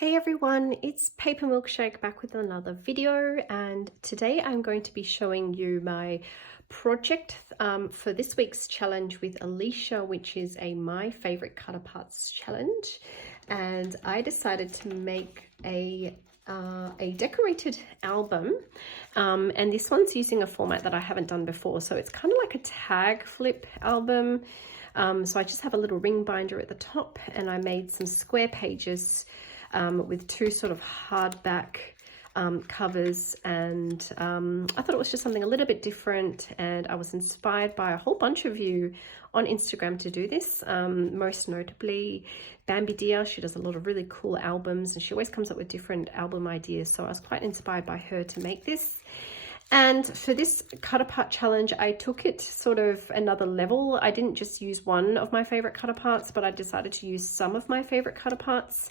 Hey everyone, it's Paper Milkshake back with another video, and today I'm going to be showing you my project for this week's challenge with Alisha, which is a My Favorite Cutaparts challenge. And I decided to make a decorated album, and this one's using a format that I haven't done before, so it's kind of like a tag flip album. So I just have a little ring binder at the top, and I made some square pages with two sort of hardback covers, and I thought it was just something a little bit different, and I was inspired by a whole bunch of you on Instagram to do this, most notably Bambi Deer. She does a lot of really cool albums and she always comes up with different album ideas, so I was quite inspired by her to make this. And for this cut apart challenge, I took it sort of another level. I didn't just use one of my favorite cut aparts, but I decided to use some of my favorite cut aparts,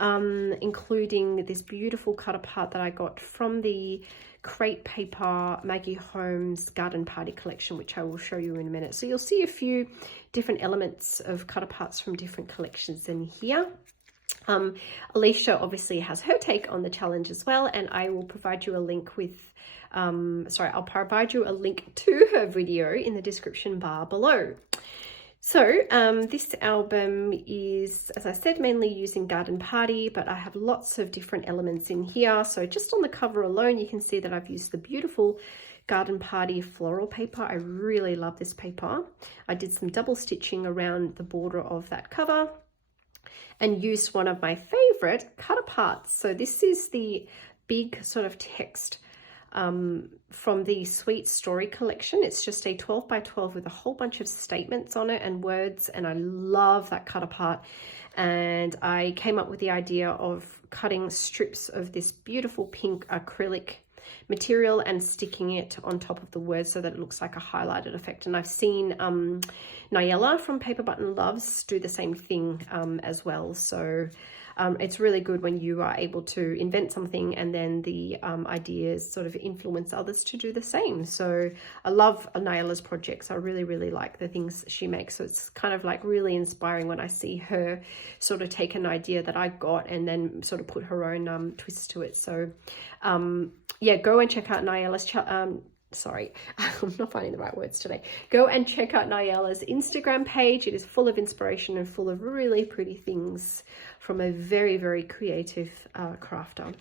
including this beautiful cut apart that I got from the Crate Paper Maggie Holmes Garden Party collection, which I will show you in a minute. So you'll see a few different elements of cut aparts from different collections in here. Alisha obviously has her take on the challenge as well, and I will provide you a link with I'll provide you a link to her video in the description bar below. So this album is, as I said, mainly using Garden Party, but I have lots of different elements in here. So just on the cover alone, you can see that I've used the beautiful Garden Party floral paper. I really love this paper. I did some double stitching around the border of that cover and used one of my favorite cut aparts. So this is the big sort of text from the Sweet Story collection. It's just a 12 by 12 with a whole bunch of statements on it and words, and I love that cut apart. And I came up with the idea of cutting strips of this beautiful pink acrylic material and sticking it on top of the words so that it looks like a highlighted effect. And I've seen Niella from Paper Button Loves do the same thing as well. So it's really good when you are able to invent something and then the ideas sort of influence others to do the same. So I love Niella's projects. I really like the things she makes. So it's kind of like really inspiring when I see her sort of take an idea that I got and then sort of put her own twist to it. So yeah, go and check out Niella's sorry, I'm not finding the right words today. Go and check out Niella's Instagram page. It is full of inspiration and full of really pretty things from a very creative crafter.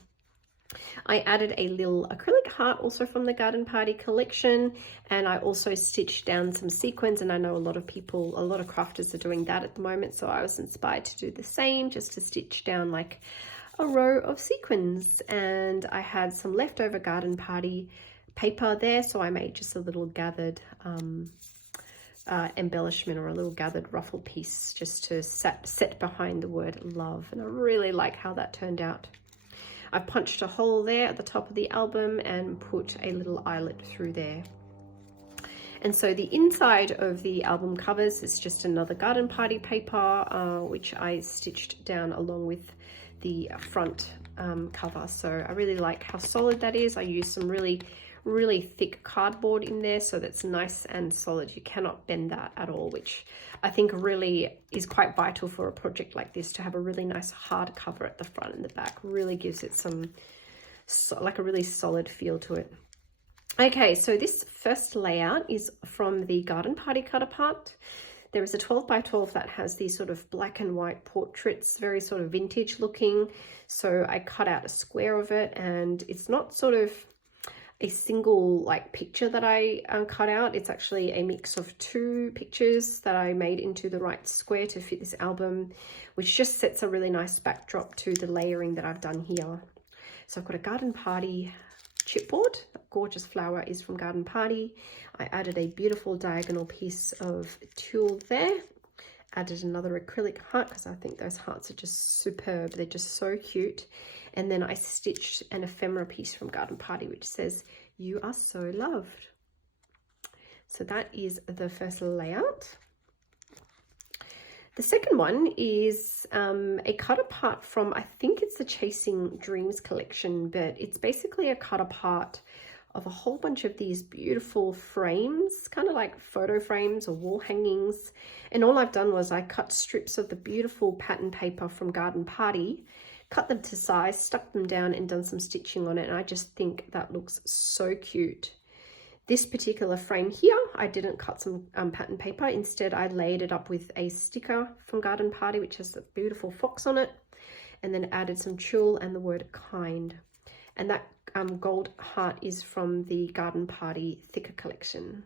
I added a little acrylic heart also from the Garden Party collection, and I also stitched down some sequins, and I know a lot of crafters are doing that at the moment, so I was inspired to do the same, just to stitch down like a row of sequins. And I had some leftover Garden Party paper there, so I made just a little gathered embellishment, or a little gathered ruffle piece, just to set behind the word love, and I really like how that turned out. I punched a hole there at the top of the album and put a little eyelet through there. And so the inside of the album covers is just another Garden Party paper, which I stitched down along with the front cover. So I really like how solid that is. I used some really thick cardboard in there, so that's nice and solid. You cannot bend that at all, which I think really is quite vital for a project like this, to have a really nice hard cover at the front and the back. Really gives it some like a really solid feel to it. Okay, so this first layout is from the Garden Party cut apart. There is a 12 by 12 that has these sort of black and white portraits, very sort of vintage looking. So I cut out a square of it, and it's not sort of a single like picture that I cut out. It's actually a mix of two pictures that I made into the right square to fit this album, which just sets a really nice backdrop to the layering that I've done here. So I've got a Garden Party chipboard. That gorgeous flower is from Garden Party. I added a beautiful diagonal piece of tulle there. Added another acrylic heart because I think those hearts are just superb. They're just so cute. And then I stitched an ephemera piece from Garden Party which says, "You are so loved." So that is the first layout. The second one is a cut apart from, I think it's the Chasing Dreams collection, but it's basically a cut apart of a whole bunch of these beautiful frames, kind of like photo frames or wall hangings. And all I've done was I cut strips of the beautiful pattern paper from Garden Party cut them to size, stuck them down and done some stitching on it, and I just think that looks so cute. This particular frame here, I didn't cut some pattern paper. Instead, I laid it up with a sticker from Garden Party, which has a beautiful fox on it, and then added some tulle and the word kind. And that gold heart is from the Garden Party thicker collection,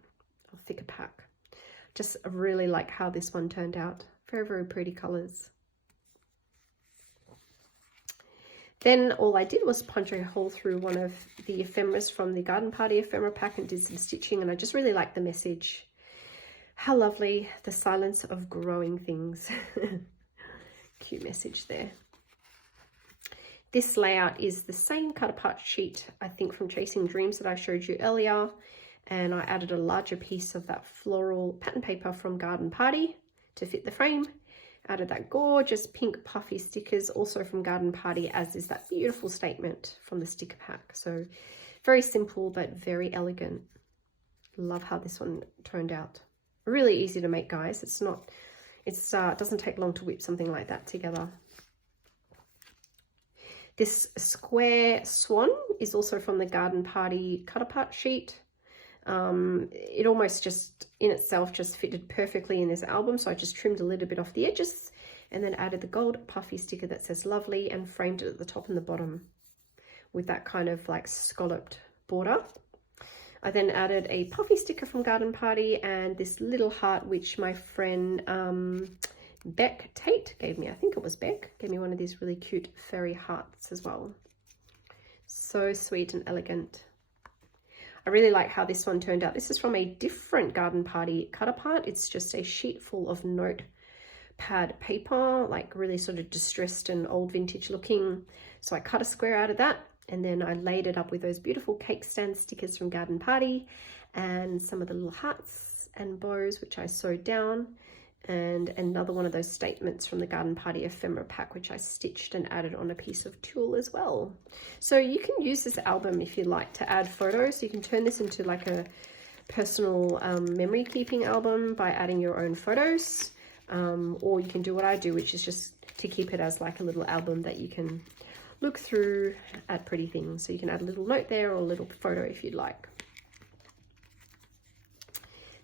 or thicker pack. Just really like how this one turned out. Very, very pretty colors. Then all I did was punch a hole through one of the ephemeras from the Garden Party ephemera pack and did some stitching, and I just really like the message. How lovely, the silence of growing things. Cute message there. This layout is the same cut apart sheet, I think, from Chasing Dreams that I showed you earlier, and I added a larger piece of that floral pattern paper from Garden Party to fit the frame. Added that gorgeous pink puffy stickers also from Garden Party, as is that beautiful statement from the sticker pack. So very simple but very elegant. Love how this one turned out. Really easy to make, guys. It doesn't take long to whip something like that together. This square swan is also from the Garden Party cut apart sheet. It almost just in itself just fitted perfectly in this album, so I just trimmed a little bit off the edges and then added the gold puffy sticker that says lovely and framed it at the top and the bottom with that kind of like scalloped border. I then added a puffy sticker from Garden Party and this little heart which my friend Beck Tate gave me. I think it was Beck gave me one of these really cute fairy hearts as well. So sweet and elegant. I really like how this one turned out. This is from a different Garden Party cut apart. It's just a sheet full of notepad paper, like really sort of distressed and old vintage looking. So I cut a square out of that and then I laid it up with those beautiful cake stand stickers from Garden Party and some of the little hearts and bows which I sewed down, and another one of those statements from the Garden Party ephemera pack which I stitched and added on a piece of tulle as well. So you can use this album if you like to add photos. You can turn this into like a personal memory keeping album by adding your own photos, or you can do what I do, which is just to keep it as like a little album that you can look through, add pretty things. So you can add a little note there or a little photo if you'd like.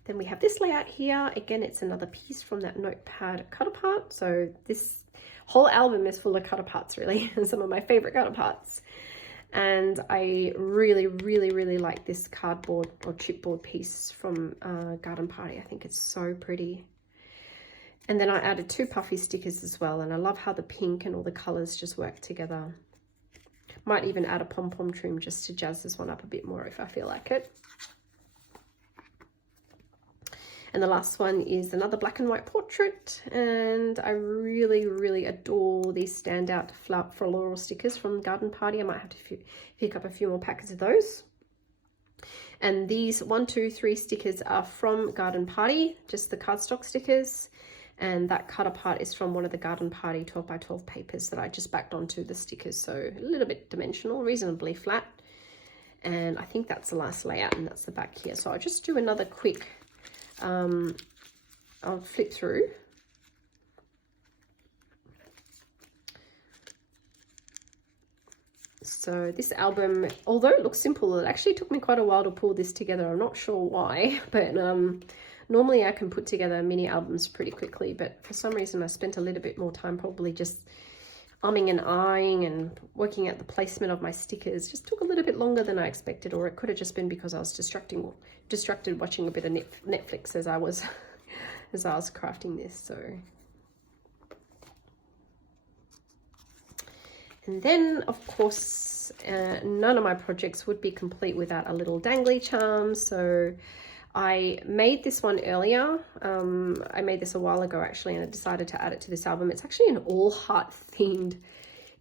Then we have this layout here. Again, it's another piece from that notepad cut apart. So this whole album is full of cut aparts, really, and some of my favorite cut aparts. And I really, really, really like this cardboard or chipboard piece from Garden Party. I think it's so pretty. And then I added 2 puffy stickers as well. And I love how the pink and all the colors just work together. Might even add a pom-pom trim just to jazz this one up a bit more if I feel like it. And the last one is another black and white portrait, and I really, really adore these standout floral stickers from Garden Party. I might have to pick up a few more packets of those. And these 1, 2, 3 stickers are from Garden Party, just the cardstock stickers, and that cut apart is from one of the Garden Party 12 by 12 papers that I just backed onto the stickers, so a little bit dimensional, reasonably flat. And I think that's the last layout, and that's the back here. So I'll just do another quick I'll flip through. So this album, although it looks simple, it actually took me quite a while to pull this together. I'm not sure why, but normally I can put together mini albums pretty quickly, but for some reason I spent a little bit more time probably just umming and ahhing and working out the placement of my stickers. Just took a little bit longer than I expected, or it could have just been because I was distracted watching a bit of Netflix as I was crafting this. So, and then of course none of my projects would be complete without a little dangly charm. So I made this one earlier. I made this a while ago actually, and I decided to add it to this album. It's actually an all heart themed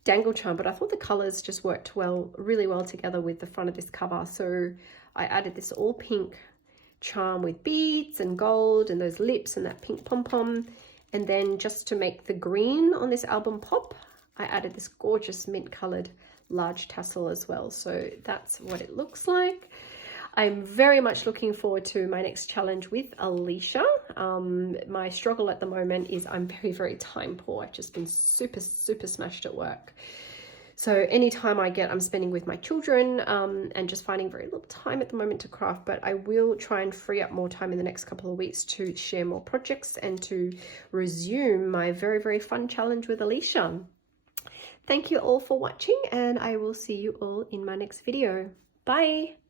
dangle charm, but I thought the colors just worked really well together with the front of this cover. So I added this all pink charm with beads and gold and those lips and that pink pom-pom. And then just to make the green on this album pop, I added this gorgeous mint colored large tassel as well. So that's what it looks like. I'm very much looking forward to my next challenge with Alisha. My struggle at the moment is I'm very time poor. I've just been super smashed at work. So anytime I get, I'm spending with my children and just finding very little time at the moment to craft, but I will try and free up more time in the next couple of weeks to share more projects and to resume my very fun challenge with Alisha. Thank you all for watching, and I will see you all in my next video. Bye!